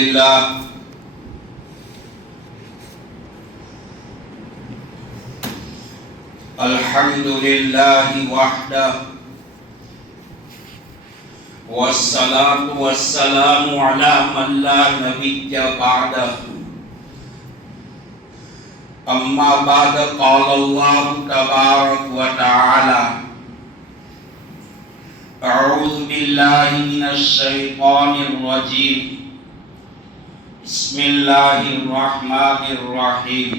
لله الحمد لله وحده والصلاة والسلام على من لا نبي بعده أما بعد قال الله تبارك وتعالى أعوذ بالله من الشيطان الرجيم بسم الله الرحمن الرحيم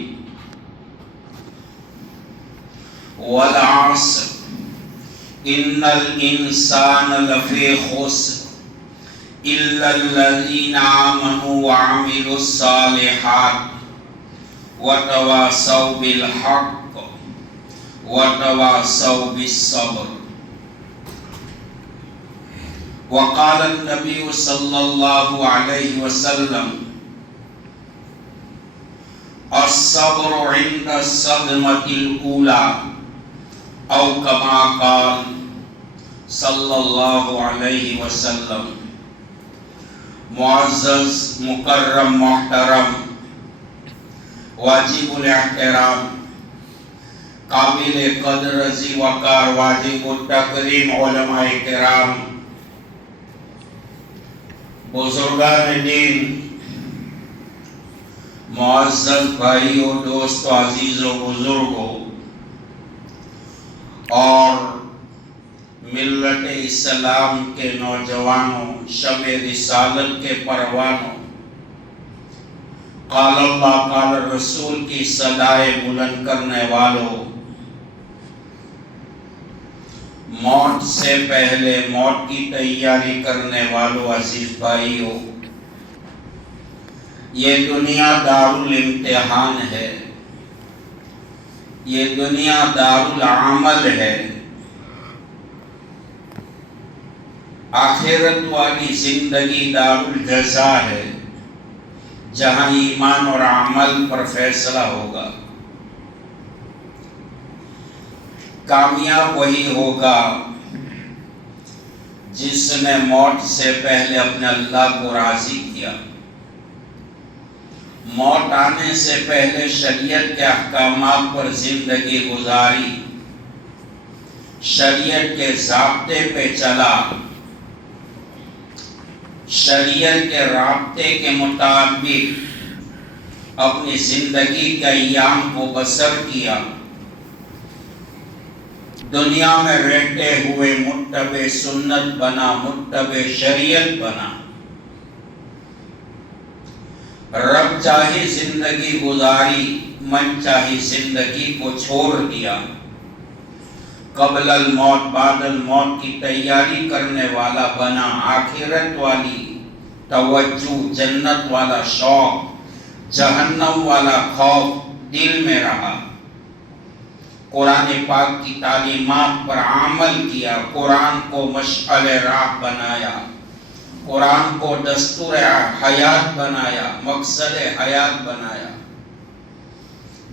والعصر إن الإنسان لفي خسر إلا الذين آمنوا وعملوا الصالحات وتواصوا بالحق وتواصوا بالصبر. وقال النبي صلى الله عليه وسلم الصبر عند الصدمة الأولى أو كما قال صلی اللہ علیہ وسلم. معزز مکرم محترم واجب الاحترام قابل قدر ذی وقار واجب التکریم علماء کرام بزرگان دین معزز بھائیوں دوستوں عزیزوں بزرگوں اور ملت اسلام کے نوجوانوں شب رسالت کے پروانوں قال اللہ قال رسول کی صدائے بلند کرنے والوں موت سے پہلے موت کی تیاری کرنے والوں عزیز بھائیوں یہ دنیا دارالامتحان ہے، یہ دنیا دارالعمل ہے. آخرت والی زندگی دارالجزا ہے جہاں ایمان اور عمل پر فیصلہ ہوگا. کامیاب وہی ہوگا جس نے موت سے پہلے اپنے اللہ کو راضی کیا، موت آنے سے پہلے شریعت کے احکامات پر زندگی گزاری، شریعت کے ضابطے پہ چلا، شریعت کے رابطے کے مطابق اپنی زندگی کے ایام کو بسر کیا. دنیا میں رہتے ہوئے متبع سنت بنا، متبع شریعت بنا. رب چاہی زندگی گزاری، من چاہی زندگی کو چھوڑ دیا. قبل الموت بعد الموت کی تیاری کرنے والا بنا. آخرت والی توجہ، جنت والا شوق، جہنم والا خوف دل میں رہا. قرآن پاک کی تعلیمات پر عمل کیا، قرآن کو مشعل راہ بنایا، قرآن کو دستور حیات بنایا، مقصد حیات بنایا.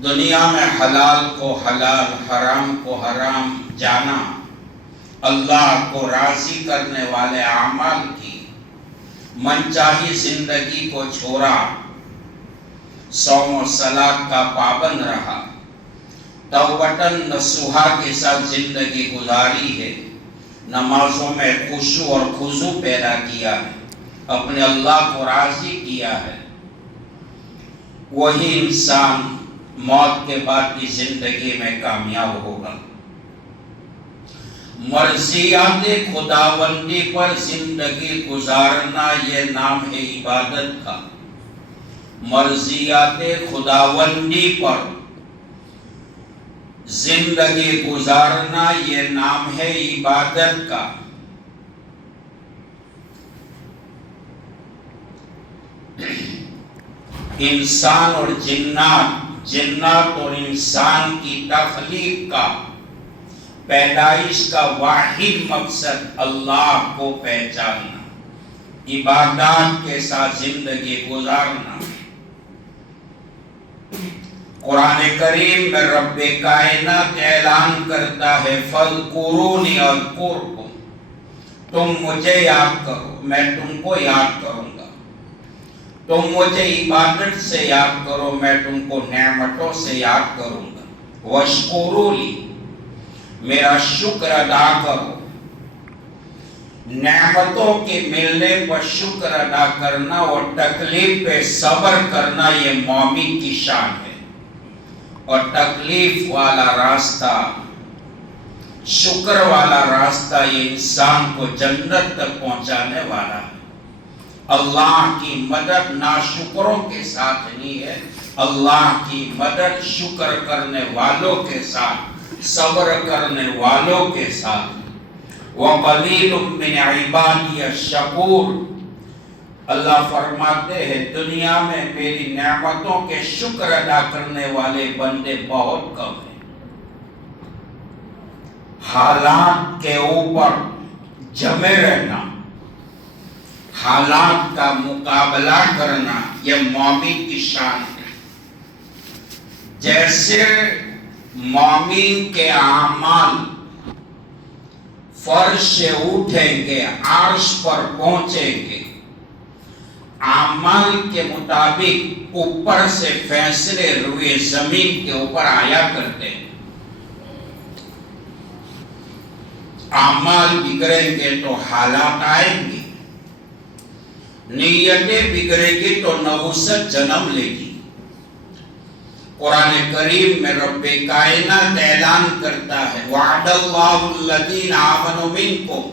دنیا میں حلال کو حلال، حرام کو حرام جانا، اللہ کو راضی کرنے والے اعمال کی. من چاہی زندگی کو چھوڑا، صوم و صلاۃ کا پابند رہا، توبتاً نصوحا کے ساتھ زندگی گزاری ہے. نمازوں میں خشوع اور خضوع پیدا کیا ہے، اپنے اللہ کو راضی کیا ہے. وہی انسان موت کے بعد کی زندگی میں کامیاب ہوگا. مرضیات خداوندی پر زندگی گزارنا یہ نام ہے عبادت کا. مرضیات خداوندی پر زندگی گزارنا یہ نام ہے عبادت کا. انسان اور جنات، جنات اور انسان کی تخلیق کا، پیدائش کا واحد مقصد اللہ کو پہچاننا، عبادات کے ساتھ زندگی گزارنا. قرآن کریم میں رب کائنات اعلان کرتا ہے فَاذْكُرُونِي أَذْكُرْكُمْ، تم مجھے یاد کرو میں تم کو یاد کروں گا. تم مجھے عبادت سے یاد کرو، میں تم کو نعمتوں سے یاد کروں گا۔ وَاشْكُرُوا لِي، میرا شکر ادا کرو۔ نعمتوں کے ملنے پر شکر ادا کرنا اور تکلیف پہ صبر کرنا یہ مومن کی شان ہے۔ اور تکلیف والا راستہ، شکر والا راستہ یہ انسان کو جنت تک پہنچانے والا ہے۔ اللہ کی مدد ناشکروں کے ساتھ نہیں ہے، اللہ کی مدد شکر کرنے والوں کے ساتھ، صبر کرنے والوں کے ساتھ۔ وَقَلِيلٌ مِّنْ عِبَادِيَ الشَّكُورُ، اللہ فرماتے ہیں دنیا میں میری نعمتوں کے شکر ادا کرنے والے بندے بہت کم ہیں۔ حالات کے اوپر جمے رہنا، حالات کا مقابلہ کرنا یہ مومن کی شان ہے۔ جیسے مومن کے اعمال فرش سے اٹھیں گے، عرش پر پہنچیں گے، اعمال کے مطابق اوپر سے فیصلے روئے زمین کے اوپر آیا کرتے ہیں۔ اعمال بگڑیں گے تو حالات آئیں گے، نیتیں بگڑے گی تو نحوست جنم لے گی۔ قرآن کریم میں رب کائنات اعلان کرتا ہے وعد اللہ الذین آمنوا منکم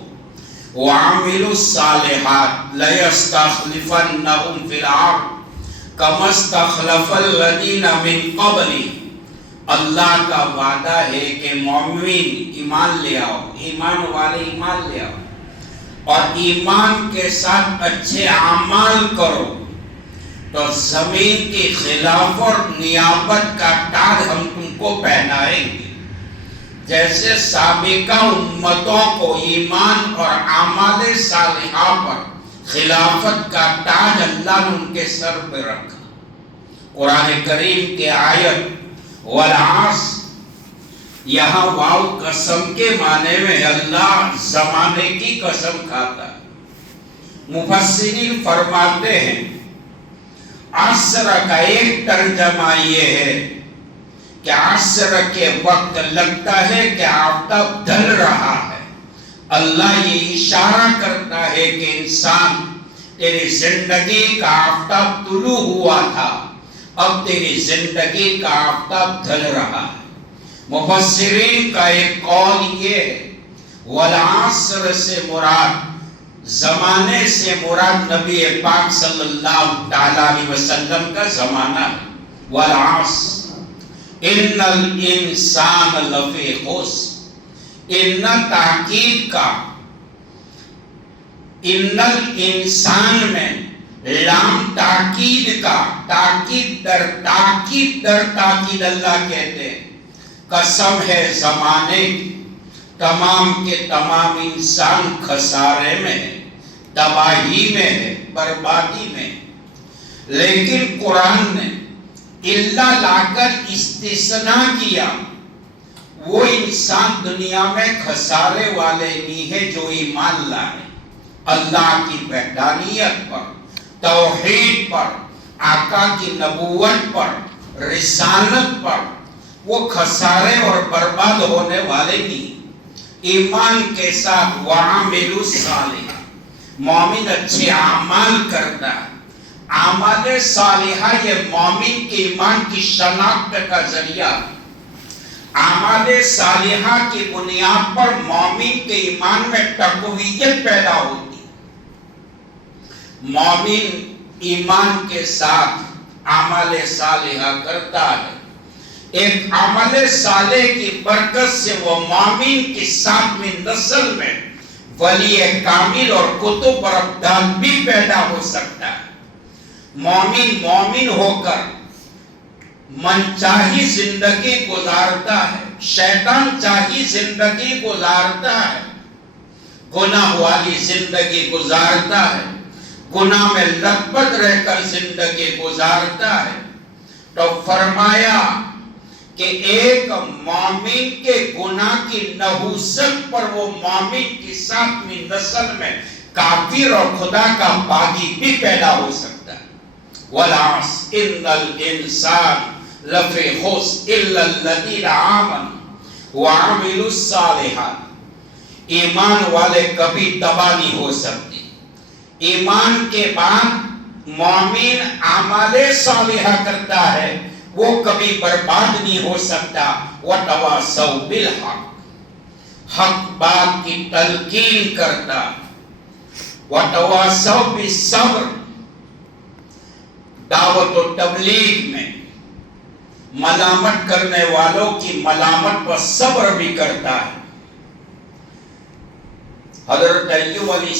وعملوا الصالحات لیستخلفنہم فی الارض کما استخلف الذین من قبلہم۔ اللہ کا وعدہ ہے کہ مومن ایمان لے آؤ، ایمان والے ایمان لے آؤ اور ایمان کے ساتھ اچھے اعمال کرو تو زمین کی خلاف اور نیابت کا تاج ہم تم کو پہنائیں گے۔ جیسے سابقہ امتوں کو ایمان اور اعمال صالحہ پر خلافت کا تاج اللہ نے ان کے سر پہ رکھا۔ قرآن کریم کے آیت والعصر، یہاں واو قسم کے معنی میں اللہ زمانے کی قسم کھاتا ہے۔ مفسرین فرماتے ہیں عصر کا ایک ترجمہ یہ ہے کہ عصر کے وقت لگتا ہے کہ آفتاب ڈھل رہا ہے۔ اللہ یہ اشارہ کرتا ہے کہ انسان تیری زندگی کا آفتاب طلوع ہوا تھا، اب تیری زندگی کا آفتاب ڈھل رہا ہے۔ مفسرین کا ایک قول یہ ہے والعصر سے مراد، زمانے سے مراد نبی پاک صلی اللہ علیہ وسلم کا زمانہ ہے۔ والعصر ان الانسان لفی خسر، ان تاکید کا، ان الانسان میں لام تاکید کا، تاکید در تاکید در تاکید اللہ کہتے ہیں۔ قسم ہے زمانے کی، تمام کے تمام انسان خسارے میں ہے، تباہی میں ہے، بربادی میں۔ لیکن قرآن نے اللہ لا کر استثناء کیا، وہ انسان دنیا میں خسارے والے نہیں ہے جو ایمان لائے اللہ کی وحدانیت پر، توحید پر، آقا کی نبوت پر، رسالت پر، وہ خسارے اور برباد ہونے والے نہیں۔ ایمان کے ساتھ وعاملوا الصالحات، مومن اچھے اعمال کرتا ہے۔ اعمال صالحہ یہ مومن کے ایمان کی شناخت کا ذریعہ ہے۔ اعمال صالحہ کی بنیاد پر مومن کے ایمان میں تقویت پیدا ہوتی۔ مومن ایمان کے ساتھ اعمال صالحہ کرتا ہے، ایک عمل صالح کی برکت سے وہ مومن کی ساتویں نسل میں ولی کامل اور کتب اور ابدال بھی پیدا ہو سکتا ہے۔ مومن ہو کر من چاہی زندگی گزارتا ہے، شیطان چاہی زندگی گزارتا ہے، گناہ والی زندگی گزارتا ہے، گناہ میں لبد رہ کر زندگی گزارتا ہے۔ تو فرمایا کہ ایک مومن کے گناہ کی نحوست پر وہ مومن کی ساتویں نسل میں کافر اور خدا کا باغی بھی پیدا ہو سکتا ہے۔ والعصر ان الانسان لفی خسر الا الذین آمنوا وعملوا الصالحات، ایمان والے کبھی تباہ نہیں ہو سکتے، ایمان کے بعد مومن اعمال صالحہ کرتا ہے وہ کبھی برباد نہیں ہو سکتا۔ وَتَوَاصَوْا بِالْحَقِّ، حق بات کی تلقین کرتا۔ وَتَوَاصَوْا بِالصَّبْرِ، دعوت و تبلیغ میں ملامت کرنے والوں کی ملامت پر صبر بھی کرتا ہے۔ حضرت ایوب علیہ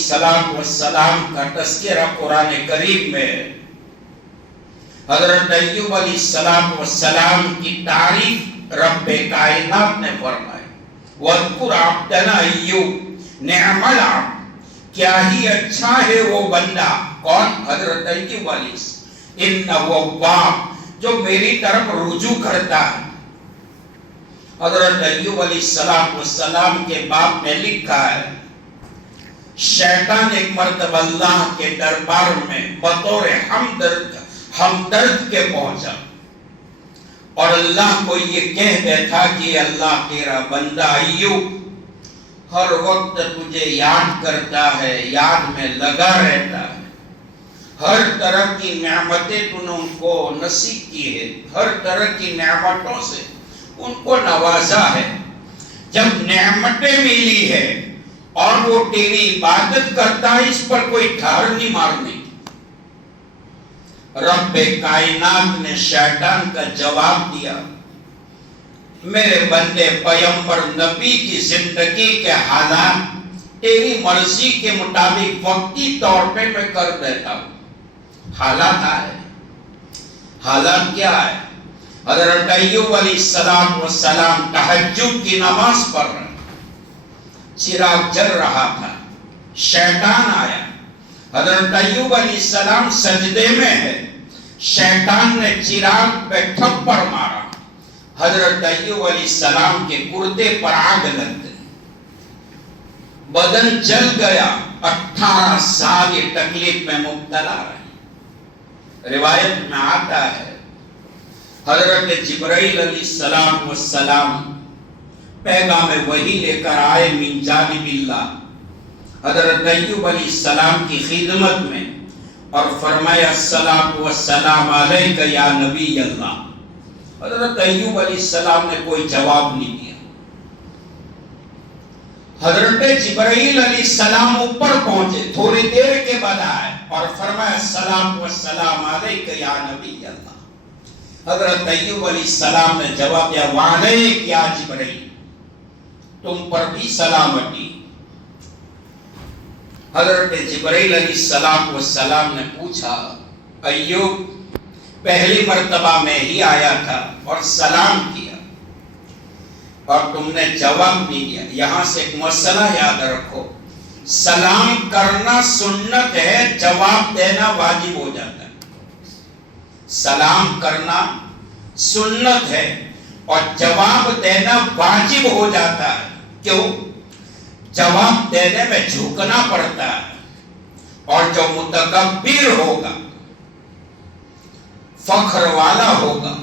السلام کا تذکرہ قرآن کریم میں ہے۔ حضرت ایوب علیہ السلام کی تعریف رب کائنات نے فرمائی، وَاذْكُرْ عَبْدَنَا ایوب نعم العبد، کیا ہی اچھا ہے وہ بندہ، کون؟ حضرت ایوب علیہ السلام، اِنَّهُ أَوَّابٌ، جو میری طرف رجوع کرتا ہے۔ حضرت ایوب علیہ السلام کے باب میں لکھا ہے، شیطان ایک مرتبہ اللہ کے دربار میں بطور ہمدرد کے پہنچا اور اللہ کو یہ کہہ بیٹھا کہ اللہ تیرا بندہ ایوب ہر وقت تجھے یاد کرتا ہے، یاد میں لگا رہتا ہے، ہر طرح کی نعمتیں تو نے ان کو نصیب کی ہے، ہر طرح کی نعمتوں سے ان کو نوازا ہے، جب نعمتیں ملی ہے اور وہ تیری عبادت کرتا ہے، اس پر کوئی ٹھار نہیں مارنی۔ رب کائنات نے شیطان کا جواب دیا، میرے بندے پیغمبر نبی کی زندگی کے حالات تیری مرضی کے مطابق وقتی طور پہ میں کر دیتا ہوں۔ حالات آئے، حالات کیا ہے؟ حضرت ایوب علیہ السلام تہجد کی نماز پڑھ رہے، چراغ جل رہا تھا، شیطان آیا، حضرت ایوب علیہ السلام سجدے میں ہے، شیطان نے چراغ پہ تھپڑ مارا، حضرت ایوب علیہ السلام کے گردے پر آگ لگ گئی، بدن جل گیا، 18 سال یہ تکلیف میں مبتلا رہی۔ روایت میں آتا ہے حضرت جبرائیل علیہ السلام پیغام وحی لے کر آئے من جانب اللہ حضرت ایوب علیہ السلام کی خدمت میں اور فرمایا السلام علیک یا نبی اللہ۔ حضرت ایوب علیہ السلام نے کوئی جواب نہیں دیا۔ حضرت جبرائیل علیہ السلام اوپر پہنچے، تھوڑی دیر کے بعد آئے اور فرمایا السلام علیک یا نبی اللہ۔ حضرت ایوب علیہ السلام نے جواب دیا وعلیک یا جبرائیل، تم پر بھی سلامتی۔ حضرت جبرائیل علیہ السلام نے پوچھا ایوب پہلی مرتبہ میں ہی آیا تھا اور سلام کیا اور تم نے جواب نہیں دیا۔ یہاں سے ایک مسئلہ یاد رکھو، سلام کرنا سنت ہے، جواب دینا واجب ہو جاتا ہے۔ سلام کرنا سنت ہے اور جواب دینا واجب ہو جاتا ہے۔ کیوں؟ جواب دینے میں جھکنا پڑتا ہے، اور جو متکبر ہوگا، فخر والا ہوگا،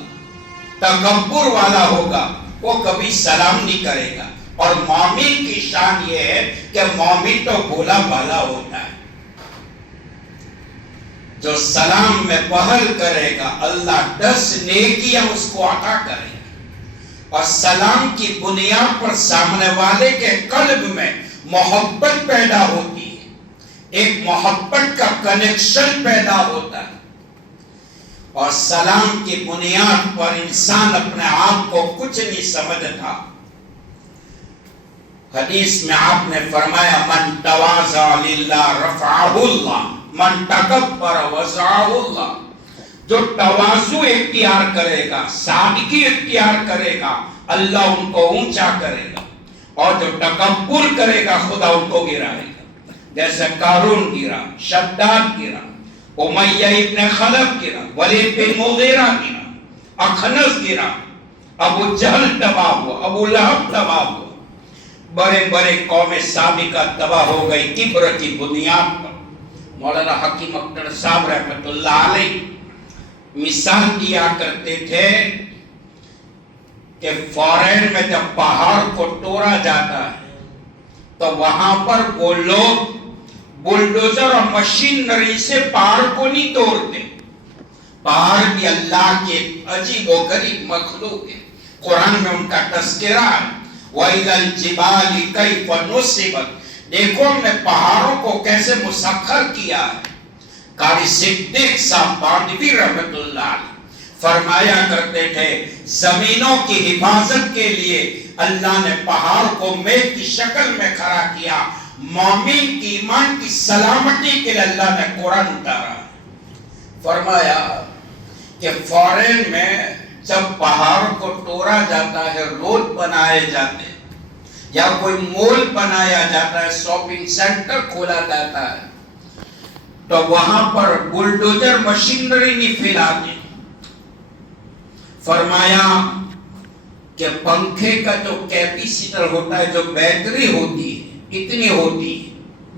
تکبر والا ہوگا، وہ کبھی سلام نہیں کرے گا۔ اور مومن کی شان یہ ہے کہ مومن تو بھولا بھالا ہوتا ہے، جو سلام میں پہل کرے گا اللہ 10 نیکیاں اس کو عطا کرے گا، اور سلام کی بنیاد پر سامنے والے کے قلب میں محبت پیدا ہوتی ہے، ایک محبت کا کنیکشن پیدا ہوتا ہے، اور سلام کی بنیاد پر انسان اپنے آپ کو کچھ نہیں سمجھتا۔ حدیث میں آپ نے فرمایا من تواضع للہ رفعہ اللہ، من تکبر وضعہ اللہ، جو تواضع اختیار کرے گا، سادگی اختیار کرے گا، اللہ ان کو اونچا کرے گا، اور جو تکبر کرے گا خدا ان کو گرائے گا۔ جیسے قارون گرا، شداد گرا، امیہ ابن خلف گرا، ولید بن مغیرہ گرا، اخنس گرا، ابو جہل تباہ ہوا، ابو لہب تباہ ہوا، بڑے بڑے قوم سابقہ تباہ ہو گئی کبر کی بنیاد پر۔ مولانا حکیم اختر صاحب رحمت اللہ علیہ مثال دیا کرتے تھے کہ فارن میں جب پہاڑ کو توڑا جاتا ہے تو وہاں پر وہ لوگ بلڈوزر اور مشینری سے پہاڑ کو نہیں توڑتے. پہاڑ بھی اللہ کے عجیب و غریب مخلوق ہے. قرآن میں ان کا تذکرہ ہے. وَإِلَى الْجِبَالِ كَيْفَ نُصِبَتْ. دیکھو ہم نے پہاڑوں کو کیسے مسخر کیا ہے. قاری صدیق صاحب باندوی رحمت اللہ علیہ فرمایا کرتے تھے زمینوں کی حفاظت کے لیے اللہ نے پہاڑ کو میخ کی شکل میں کھڑا کیا. مومن کی ایمان کی سلامتی کے لیے اللہ نے قرآن اتارا. فرمایا کہ فارن میں جب پہاڑ کو توڑا جاتا ہے، روڈ بنائے جاتے ہیں یا کوئی مول بنایا جاتا ہے، شاپنگ سینٹر کھولا جاتا ہے، تو وہاں پر بلڈوزر مشینری نہیں پھیلاتے. فرمایا کہ پنکھے کا جو کیپیسیٹر ہوتا ہے، جو بیٹری ہوتی ہے، اتنی ہوتی ہے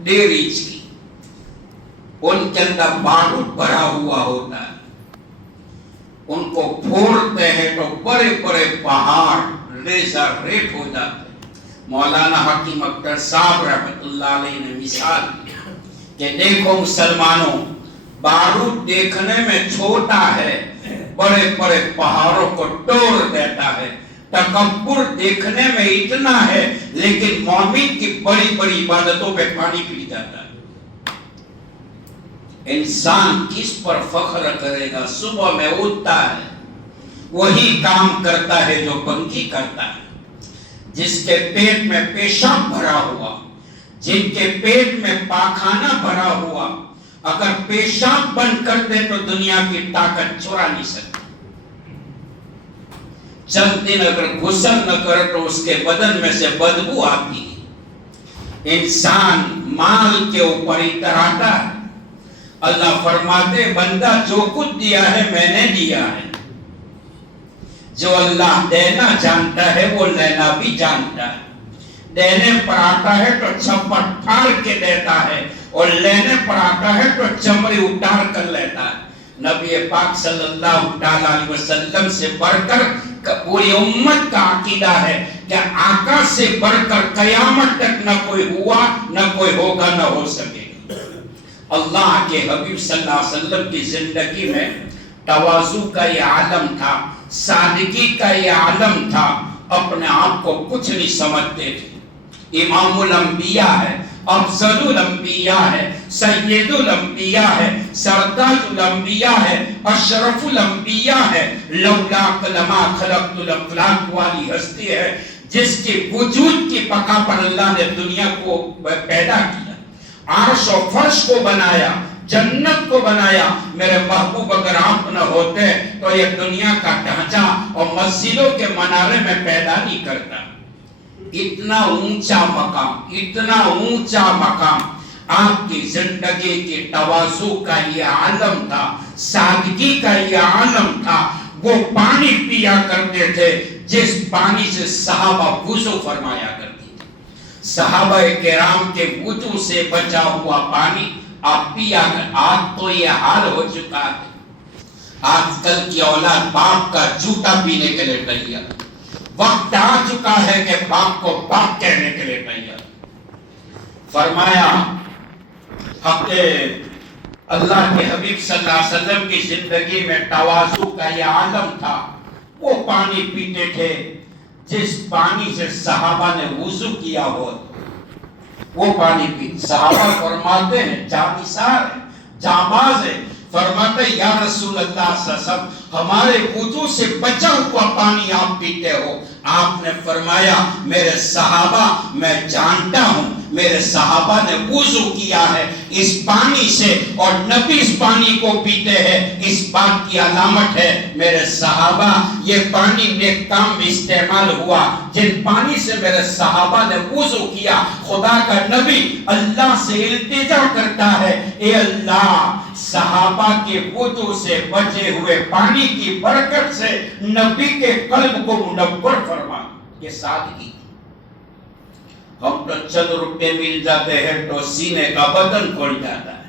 1.5 انچ کی، ان کے اندر بارود بھرا ہوا ہوتا ہے. ان کو پھوڑتے ہیں تو بڑے بڑے پہاڑ ریزر ریٹ ہو جاتے ہیں. مولانا حکیم اختر صاحب رحمت اللہ علیہ نے مثال دی کہ دیکھو مسلمانوں، بارود دیکھنے میں چھوٹا ہے، بڑے بڑے پہاڑوں کو توڑ دیتا ہے. تکبر دیکھنے میں اتنا ہے، لیکن مومن کی بڑی بڑی عبادتوں پہ پانی پی جاتا ہے. انسان کس پر فخر کرے گا؟ صبح میں اٹھتا ہے، وہی کام کرتا ہے جو بنکی کرتا ہے. جس کے پیٹ میں پیشاب بھرا ہوا، جن کے پیٹ میں پاخانہ بھرا ہوا، اگر پیشاب بند کر دے تو دنیا کی طاقت چرا نہیں سکتی. چند دن اگر غسل نہ کرے تو اس کے بدن میں سے بدبو آتی ہے. انسان مال کے اوپر اتراتا ہے. اللہ فرماتے بندہ جو کچھ دیا ہے میں نے دیا ہے. جو اللہ دینا جانتا ہے وہ لینا بھی جانتا ہے. دینے پر آتا ہے تو چھپر پھاڑ کے دیتا ہے، اور لینے پر آتا ہے تو چمڑی اتار کر لیتا ہے. نبی پاک صلی اللہ علیہ وسلم سے بڑھ کر پوری امت کا عقیدہ ہے کہ آقا سے بڑھ کر قیامت تک نہ کوئی ہوا، نہ کوئی ہوگا، نہ ہو سکے. اللہ کے حبیب صلی اللہ علیہ وسلم کی زندگی میں تواضع کا یہ عالم تھا، سادگی کا یہ عالم تھا. اپنے آپ کو کچھ نہیں سمجھتے تھے. امام الانبیاء ہے، افضل الانبیاء ہے، سید الانبیاء ہے، سرداج الانبیاء ہے، اشرف الانبیاء ہے. لولا لما خلقت الافلاک والی ہستی ہے جس کی وجود کی بقا پر اللہ نے دنیا کو پیدا کیا، عرش و فرش کو بنایا، جنت کو بنایا. میرے محبوب اگر آپ نہ ہوتے تو یہ دنیا کا ڈھانچہ اور مسجدوں کے منارے میں پیدا نہیں کرتا. اتنا اونچا مقام، اتنا اونچا مقام. آپ کی زندگی کی تواضع کا یہ عالم تھا، سادگی کا یہ عالم تھا. وہ پانی پیا کرتے تھے جس پانی سے صحابہ وضو فرمایا کرتے تھے. صحابہ کرام کے وضو سے بچا ہوا پانی آپ پیا کر. آج تو یہ حال ہو چکا ہے، آج کل کی اولاد باپ کا جوتا پینے کے لیے تیار. وقت آ چکا ہے کہ باپ کو باپ کہنے کے لیے تیار. فرمایا حق اللہ کے حبیب صلی اللہ علیہ وسلم کی زندگی میں تواضع کا یہ عالم تھا. وہ پانی پیتے تھے جس پانی سے صحابہ نے وضو کیا ہو، وہ پانی پی. صحابہ فرماتے ہیں جانثار ہے، جانباز ہے. فرماتے یا رسول اللہ صلی اللہ علیہ وسلم ہمارے وضو سے بچا ہوا پانی آپ پیتے ہو. آپ نے فرمایا میرے صحابہ میں جانتا ہوں میرے صحابہ نے وضو کیا ہے اس پانی سے، اور نبی اس پانی کو پیتے ہیں. اس بات کی علامت ہے میرے صحابہ یہ پانی نیک کام میں استعمال ہوا. جن پانی سے میرے صحابہ نے وضو کیا، خدا کا نبی اللہ سے التجا کرتا ہے اے اللہ صحابہ کے وضو سے بچے ہوئے پانی کی برکت سے نبی کے قلب کو منور فرما. یہ سادگی. ہم تو چند روپے مل جاتے ہیں تو سینے کا بدن کھل جاتا ہے.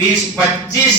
20-25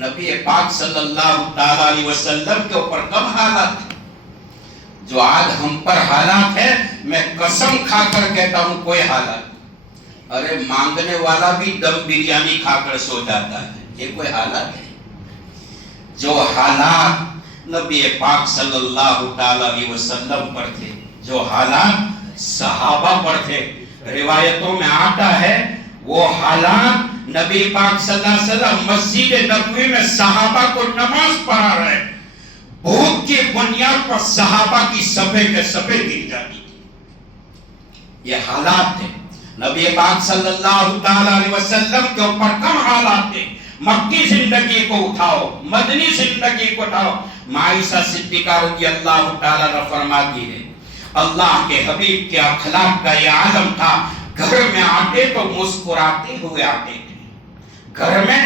نبی پاک صلی اللہ تعالی علیہ وسلم کے اوپر کم حالات ہیں جو آج ہم پر حالات ہے. میں قسم کھا کر کہتا ہوں کوئی حالات. ارے مانگنے والا بھی دم بریانی کھا کر سو جاتا ہے. یہ کوئی حالات ہے؟ جو حالات نبی پاک صلی اللہ تعالی علیہ وسلم پر تھے, جو حالات صحابہ پر تھے, روایتوں میں آتا ہے وہ حالات نبی پاک صلی اللہ علیہ وسلم مسجد نبوی میں صحابہ کو نماز پڑھا رہے, بھوک کی بنیاد پر صحابہ کی صفے کے صفے گر جاتی تھی. یہ حالات تھے. نبی پاک صلی اللہ تعالی علیہ وسلم کے اوپر کم حالات تھے. مکی زندگی کو اٹھاؤ, مدنی زندگی کو اٹھاؤ. عائشہ صدیقہ رضی اللہ تعالی عنہ فرماتی ہے اللہ کے حبیب کے اخلاق کا یہ عالم تھا, گھر میں آتے تو مسکراتے ہوئے آتے تھے. گھر میں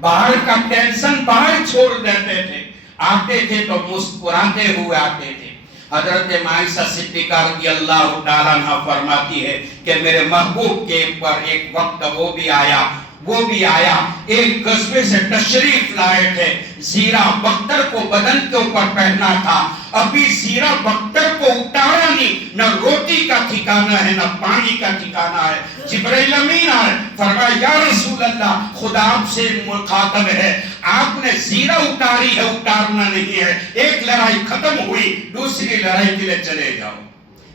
باہر کا ٹینشن باہر چھوڑ دیتے تھے, آتے تھے تو مسکراتے ہوئے آتے تھے. حضرت عائشہ صدیقہ رضی اللہ تعالی عنہ فرماتی ہے کہ میرے محبوب کے پر ایک وقت وہ بھی آیا ایک غزوے سے تشریف لائے تھے. زیرہ بختر کو بدن کے اوپر پہنا تھا, ابھی زیرہ بختر کو اتارا نہیں, نہ روٹی کا ٹھکانہ ہے نہ پانی کا ٹھکانہ ہے. جبرائیل امین آئے, فرمایا یا رسول اللہ خدا آپ سے مخاطب ہے, آپ نے زیرہ اتاری ہے, اتارنا نہیں ہے. ایک لڑائی ختم ہوئی, دوسری لڑائی کے لیے چلے جاؤ.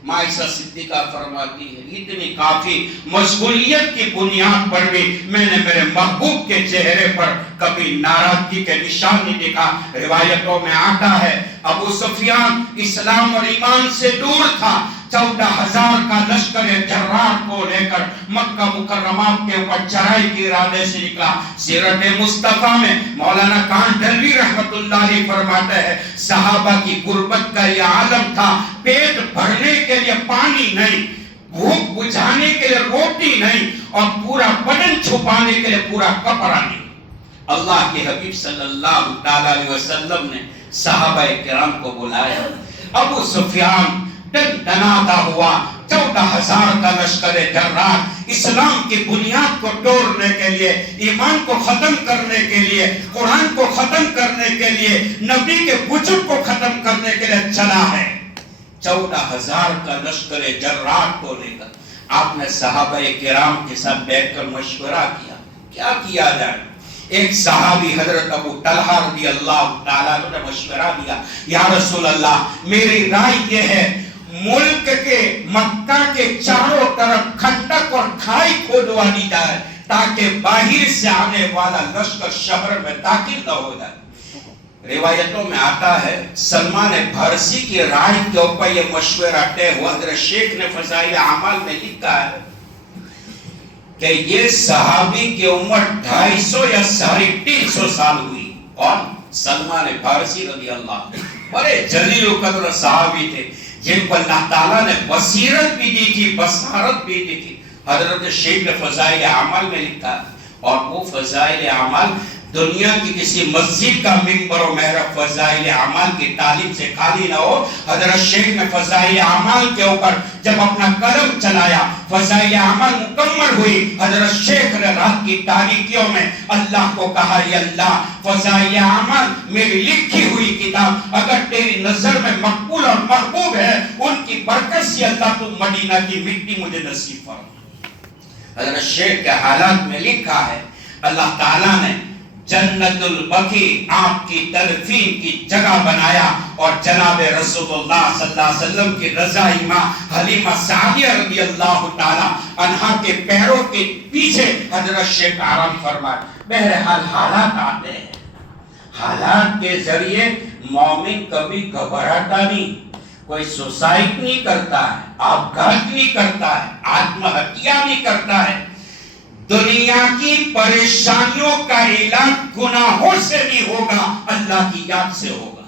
عائشہ صدیقہ فرماتی ہے اتنی کافی مشغولیت کی بنیاد پر بھی میں نے میرے محبوب کے چہرے پر کبھی ناراضگی کے نشان نہیں دیکھا. روایتوں میں آتا ہے ابو سفیان اسلام اور ایمان سے دور تھا, 14,000 کا لشکر جرار کو لے کر مکہ مکرمہ کے اوپر چڑھائی کے ارادے سے نکلا. سیرت مصطفیٰ میں مولانا کانڈھلوی رحمت اللہ علیہ فرماتا ہے صحابہ کی غربت کا یہ عالم تھا, پیٹ بھرنے کے لیے پانی نہیں, بھوک بجھانے کے لیے روٹی نہیں, اور پورا بدن چھپانے کے لیے پورا کپڑا نہیں. اللہ کے حبیب صلی اللہ تعالی علیہ وسلم نے صحابہ کرام کو بلایا. ابو سفیان دناتا ہوا 14,000 کا لشکر جرار اسلام کی بنیاد کو توڑنے کے لیے, ایمان کو ختم کرنے کے لیے, قرآن کو ختم کرنے کے لیے, نبی کے وجود کو ختم کرنے کے لیے چلا ہے. 14,000 کا لشکر جرار کو لے کر آپ نے صحابہ کرام کے ساتھ بیٹھ کر مشورہ کیا, کیا کیا جائے. ایک صحابی حضرت ابو طلحہ رضی اللہ تعالیٰ عنہ نے مشورہ دیا, یا رسول اللہ میری رائے یہ ہے ملک کے مکہ کے چاروں طرف کھندق اور کھائی کھودوا دی جائے تاکہ باہر سے آنے والا لشکر شہر میں داخل نہ ہو جائے. روایتوں میں آتا ہے سلمان فارسی کی رائے کے اوپر یہ مشورہ طے ہوا. حضرت شیخ نے فضائل اعمال میں لکھا ہے کہ یہ صحابی کی عمر 250 یا 350 سال ہوئی. اور سلمان فارسی رضی اللہ بڑے جلیل القدر صحابی تھے جن کو اللہ تعالیٰ نے بصیرت بھی دی تھی, بصارت بھی دی تھی. حضرت شیخ نے فضائل اعمال میں لکھا, اور وہ فضائل اعمال دنیا کی کسی مسجد کا منبر و محراب فضائل اعمال کی تعلیم سے خالی نہ ہو. حضرت شیخ نے فضائل اعمال کے اوپر جب اپنا قلم چلایا, فضائل اعمال مکمل ہوئی, حضرت شیخ نے رات کی تاریکیوں میں اللہ کو کہا, یا اللہ فضائل اعمال میری لکھی ہوئی کتاب اگر تیری نظر میں مقبول اور محبوب ہے, ان کی برکت سے اللہ تو مدینہ کی مٹی مجھے نصیب فرما. حضرت شیخ کے حالات میں لکھا ہے اللہ تعالیٰ نے جنت البقیع آپ کی تدفین کی جگہ بنایا, اور جناب رسول اللہ صلی اللہ علیہ وسلم کی رضائی ماں حلیمہ سعدیہ رضی اللہ تعالی عنہا کے پیروں کے پیچھے حضرت شیخ آرام فرمائے. بہرحال حالات آتے ہیں, حالات کے ذریعے مومن کبھی گھبراتا نہیں, کوئی سوسائڈ نہیں کرتا ہے, آپگھات نہیں کرتا ہے, آتم ہتیا نہیں کرتا ہے. دنیا کی پریشانیوں کا علاج گناہوں سے نہیں ہوگا, اللہ کی یاد سے ہوگا.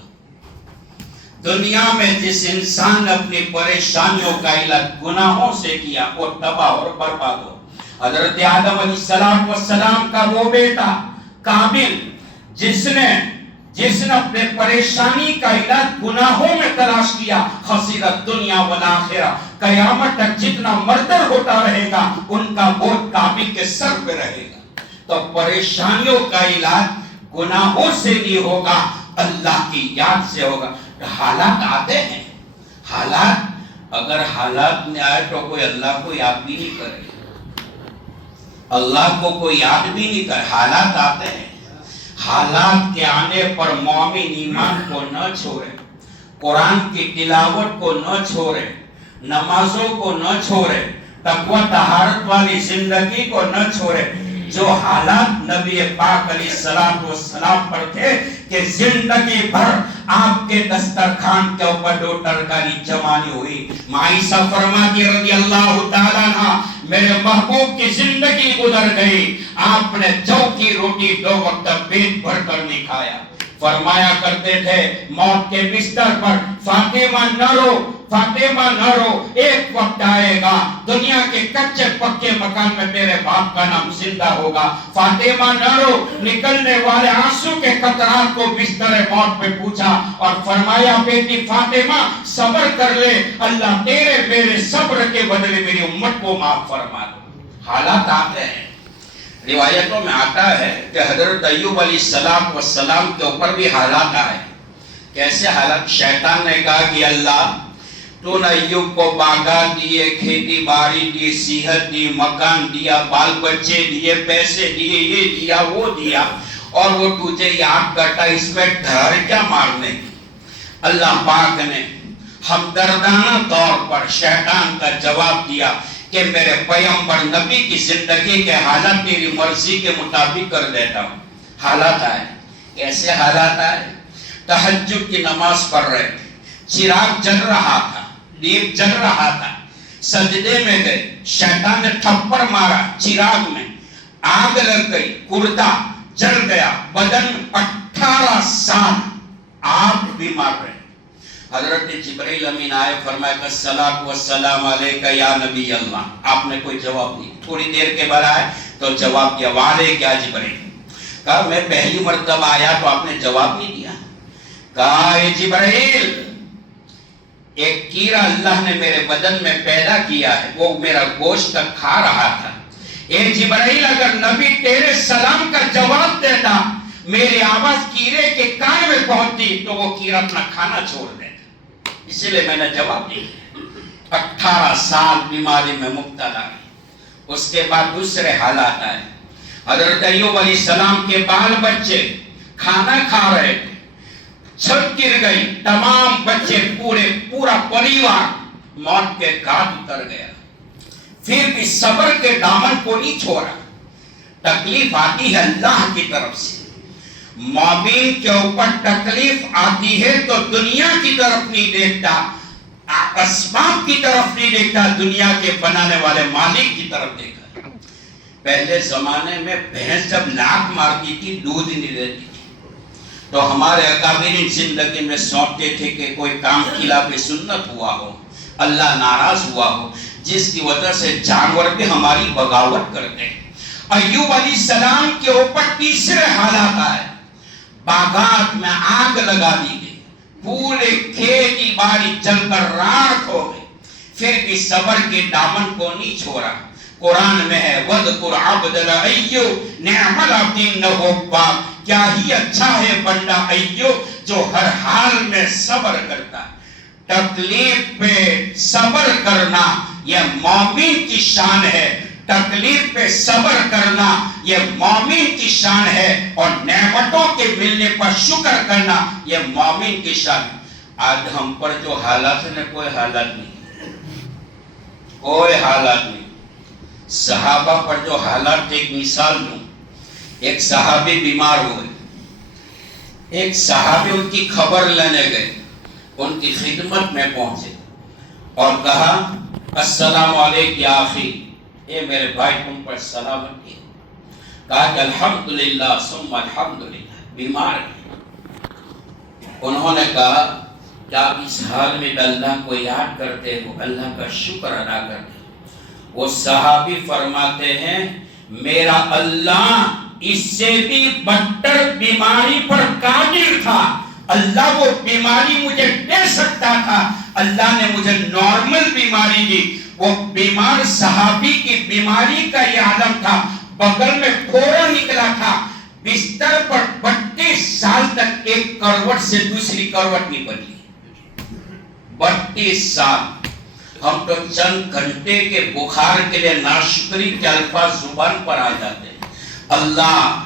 دنیا میں جس انسان نے اپنی پریشانیوں کا علاج گناہوں سے کیا وہ تباہ اور برباد ہو. حضرت آدم علیہ السلام کا وہ بیٹا قابل جس نے اپنے پریشانی کا علاج گناہوں میں تلاش کیا, خسرت دنیا والآخرہ, قیامت تک جتنا مردر ہوتا رہے گا ان کا بوجھ قابل کے سر پہ رہے گا. تو پریشانیوں کا علاج گناہوں سے نہیں ہوگا، اللہ کی یاد سے ہوگا۔ حالات آتے ہیں، حالات، اگر حالات میں آئے تو کوئی اللہ کو یاد بھی نہیں کرے، اللہ کو کوئی یاد بھی نہیں کرے۔ حالات آتے ہیں، حالات کے آنے پر مومن ایمان کو نہ چھوڑے، قرآن کی تلاوت کو نہ چھوڑے، نمازوں کو نہ چھوڑے، تقوی طہارت والی زندگی کو نہ چھوڑے۔ جو حالات نبی پاک علیہ السلام پر تھے کہ زندگی بھر آپ کے دسترخوان کے اوپر 2 ترکاری جمع نہیں ہوئی۔ عائشہ فرماتی رضی اللہ تعالیٰ عنہ، میرے محبوب کی زندگی گزر گئی، آپ نے جو کی روٹی 2 وقت پیٹ بھر کر نہیں کھایا۔ فرمایا کرتے تھے موت کے بستر پر، فاطمہ نہ رو، فاطمہ نہ رو، ایک وقت آئے گا دنیا کے کچے پکے مکان میں تیرے باپ کا نام زندہ ہوگا۔ فاطمہ نہ رو، نکلنے والے آنسو کے قطرات کو بستر موت پہ پوچھا اور فرمایا بیٹی فاطمہ صبر کر لے، اللہ تیرے میرے صبر کے بدلے میری امت کو معاف فرما دو۔ حالات آتے ہیں، روایتوں میں آتا ہے کہ حضرت ایوب علیہ السلام کے اوپر بھی حالات آئے۔ کیسے حالات؟ شیطان نے کہا کہ اللہ تو نے ایوب کو باغات دیے، کھیتی باڑی دی، صحت دی، مکان دیا، بال بچے دیے، پیسے دیے، یہ دیا وہ دیا، اور وہ تجھے یاد کرتا، اس میں ڈر کیا مارنے کی؟ اللہ پاک نے ہمدردانہ طور پر شیطان کا جواب دیا کہ میرے پیغمبر نبی کی زندگی کے حالات تیری مرضی کے مطابق کر دیتا ہوں۔ حالات آئے، کیسے حالات آئے؟ تہجد کی نماز پڑھ رہے تھے، چراغ جل رہا تھا، لیپ جل رہا تھا، سجدے میں گئے، شیطان نے تھپڑ مارا، چراغ میں آگ لگ گئی، کردہ جل گیا، بدن 18 سال آپ بیمار رہے۔ حضرت جبرائیل امین آئے، فرمایا کہ الصلاۃ والسلام علیکہ یا نبی اللہ۔ آپ نے کوئی جواب نہیں، تھوڑی دیر کے بعد آئے تو جواب دیا، وعلیکہ یا جبرائیل۔ کہا میں پہلی مرتبہ آیا تو آپ نے جواب نہیں دیا۔ کہا اے جبرائیل، ایک کیڑا اللہ نے میرے بدن میں پیدا کیا ہے، وہ میرا گوشت کھا رہا تھا۔ اے جبرائیل، اگر نبی تیرے سلام کا جواب دیتا، میری آواز کیڑے کے کان میں پہنچتی تو وہ کیڑا اپنا کھانا چھوڑ دیتا، اسی لئے میں نے جواب دیا۔ 18 سال بیماری میں مبتلا ہے۔ اس کے بعد دوسرے حالات آئے۔ حضرت ایوب علیہ السلام کے بال بچے کھانا کھا رہے تھے، چھت گر گئی، تمام بچے پورا پریوار موت کے گھاٹ اتر گیا۔ پھر بھی صبر کے دامن کو نہیں چھوڑا۔ تکلیف آتی ہے اللہ کی طرف سے، مومن کے اوپر تکلیف آتی ہے تو دنیا کی طرف نہیں دیکھتا، اسباب کی طرف نہیں دیکھتا، دنیا کے بنانے والے مالک کی طرف دیکھتا۔ پہلے زمانے میں بھینس جب لاک مارتی تھی دودھ نہیں دیتی تھی، تو ہمارے اکابرین زندگی میں سوچتے تھے کہ کوئی کام خلاف سنت ہوا ہو، اللہ ناراض ہوا ہو، جس کی وجہ سے جانور بھی ہماری بغاوت کرتے ہیں۔ ایوب علیہ السلام کے اوپر تیسرے حالات آئے، باغات میں آگ لگا دی گئی، پورے کھیتی باڑی جل کر راکھ ہو گئی، پھر بھی صبر کے دامن کو نہیں چھوڑا۔ قرآن میں ہے وَذْكُرْ عَبْدَنَا أَيُّوبَ نِعْمَ الْعَبْدُ إِنَّهُ أَوَّابٌ، کیا ہی اچھا ہے بندہ ایوب جو ہر حال میں صبر کرتا ہے۔ تکلیف پہ صبر کرنا یہ مومن کی شان ہے، تکلیف پہ صبر کرنا یہ مومن کی شان ہے، اور نعمتوں کے ملنے پر شکر کرنا یہ مومن کی شان ہے۔ آج ہم پر جو حالات ہیں، کوئی حالات نہیں، کوئی حالات نہیں۔ صحابہ پر جو حالات، ایک مثال دوں، ایک صحابی بیمار ہوئے، ایک صحابی ان کی خبر لینے گئے، ان کی خدمت میں پہنچے اور کہا السلام علیکم یا اخی، اے میرے بھائی تم پر سلامتی ہے۔ کہا کہ الحمدللہ ثم الحمدللہ، بیمار ہے۔ انہوں نے کہا کہ آپ اس حال میں اللہ کو یاد کرتے ہو، اللہ کا شکر ادا کرتے ہو۔ وہ صحابی فرماتے ہیں میرا اللہ اس سے بھی بدتر بیماری پر قادر تھا، اللہ وہ بیماری مجھے دے سکتا تھا، اللہ نے مجھے نارمل بیماری دی۔ وہ بیمار صحابی کی بیماری کا یہ عالم تھا، بغل میں پھوڑا نکلا تھا، بستر پر 32 سال تک ایک کروٹ سے دوسری کروٹ نہیں بدلی. 32 سال. ہم تو چند گھنٹے کے بخار کے لیے ناشکری کے الفاظ زبان پر آ جاتے ہیں. اللہ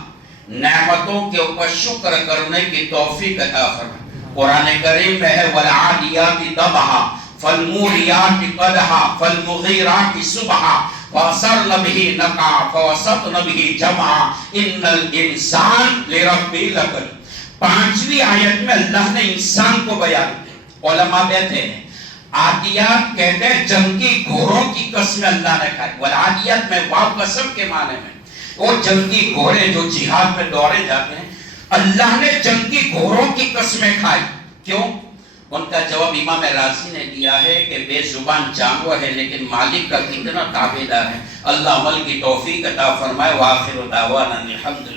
نعمتوں کے اوپر شکر کرنے کی توفیق عطا فرمائے. قرآن کریم میں ہے والعادیات ضبحا فالموریات قدحا فالمغیرات صبحا فاثرن به نقعا فوسطن به جمعا ان الانسان لربه لکنود. 5ویں آیت میں اللہ نے انسان کو بیان کیا. علماء بیٹھے ہیں عادیات کہتے ہیں جنگی گھوڑوں کی قسم اللہ نے کھائی. والعادیات میں واو قسم کے معنی میں وہ جنگی گھوڑے جو جہاد میں دوڑے جاتے ہیں. اللہ نے جنگی گھوڑوں کی قسمیں کھائی. کیوں؟ ان کا جواب امام رازی نے دیا ہے کہ بے زبان جانور ہے لیکن مالک کا کتنا تابعدار ہے. اللہ عمل کی توفیق عطا فرمائے. وآخر دعوانا الحمد